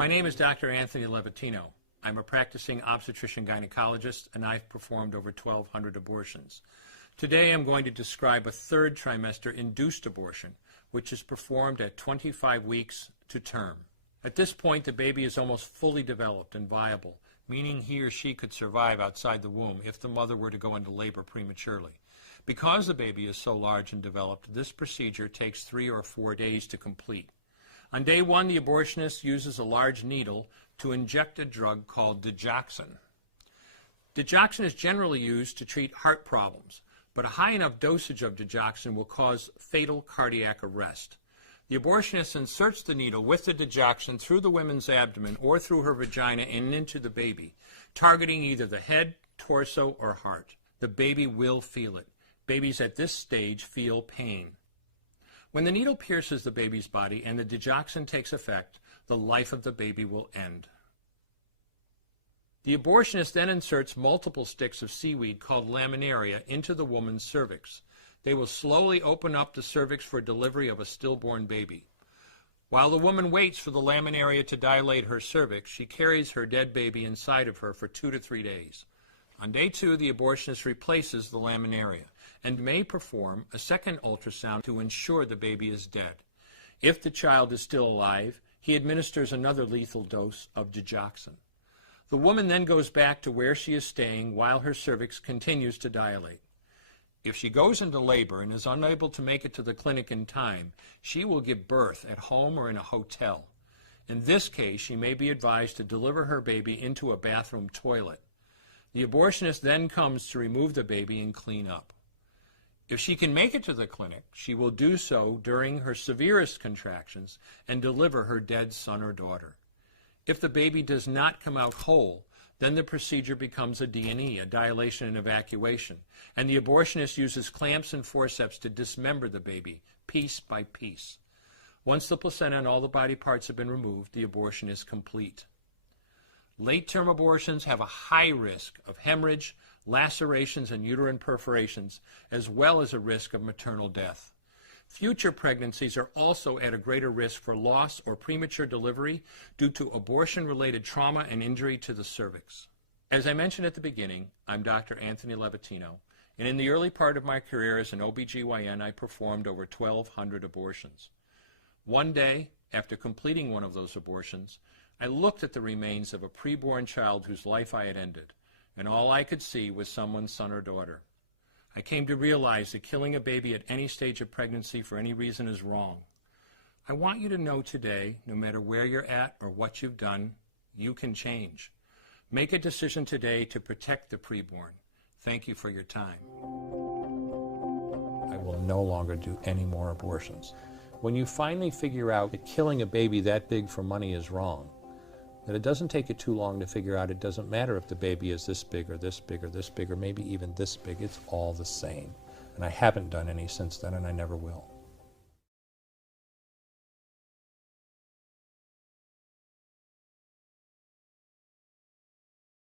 My name is Dr. Anthony Levatino. I'm a practicing obstetrician-gynecologist, and I've performed over 1,200 abortions. Today I'm going to describe a third trimester induced abortion, which is performed at 25 weeks to term. At this point, the baby is almost fully developed and viable, meaning he or she could survive outside the womb if the mother were to go into labor prematurely. Because the baby is so large and developed, this procedure takes 3 or 4 days to complete. On day 1, the abortionist uses a large needle to inject a drug called digoxin. Digoxin is generally used to treat heart problems, but a high enough dosage of digoxin will cause fatal cardiac arrest. The abortionist inserts the needle with the digoxin through the woman's abdomen or through her vagina and into the baby, targeting either the head, torso, or heart. The baby will feel it. Babies at this stage feel pain. When the needle pierces the baby's body and the digoxin takes effect, the life of the baby will end. The abortionist then inserts multiple sticks of seaweed called laminaria into the woman's cervix. They will slowly open up the cervix for delivery of a stillborn baby. While the woman waits for the laminaria to dilate her cervix, she carries her dead baby inside of her for 2 to 3 days. On day 2, the abortionist replaces the laminaria and may perform a second ultrasound to ensure the baby is dead. If the child is still alive, he administers another lethal dose of digoxin. The woman then goes back to where she is staying while her cervix continues to dilate. If she goes into labor and is unable to make it to the clinic in time, she will give birth at home or in a hotel. In this case, she may be advised to deliver her baby into a bathroom toilet. The abortionist then comes to remove the baby and clean up. If she can make it to the clinic, she will do so during her severest contractions and deliver her dead son or daughter. If the baby does not come out whole, then the procedure becomes a D&E, a dilation and evacuation, and the abortionist uses clamps and forceps to dismember the baby, piece by piece. Once the placenta and all the body parts have been removed, the abortion is complete. Late-term abortions have a high risk of hemorrhage, lacerations, and uterine perforations, as well as a risk of maternal death. Future pregnancies are also at a greater risk for loss or premature delivery due to abortion-related trauma and injury to the cervix. As I mentioned at the beginning, I'm Dr. Anthony Levatino, and in the early part of my career as an OBGYN, I performed over 1,200 abortions. One day, after completing one of those abortions, I looked at the remains of a preborn child whose life I had ended, and all I could see was someone's son or daughter. I came to realize that killing a baby at any stage of pregnancy for any reason is wrong. I want you to know today, no matter where you're at or what you've done, you can change. Make a decision today to protect the preborn. Thank you for your time. I will no longer do any more abortions. When you finally figure out that killing a baby that big for money is wrong, that it doesn't take you too long to figure out it doesn't matter if the baby is this big or this big or this big or maybe even this big, it's all the same. And I haven't done any since then, and I never will.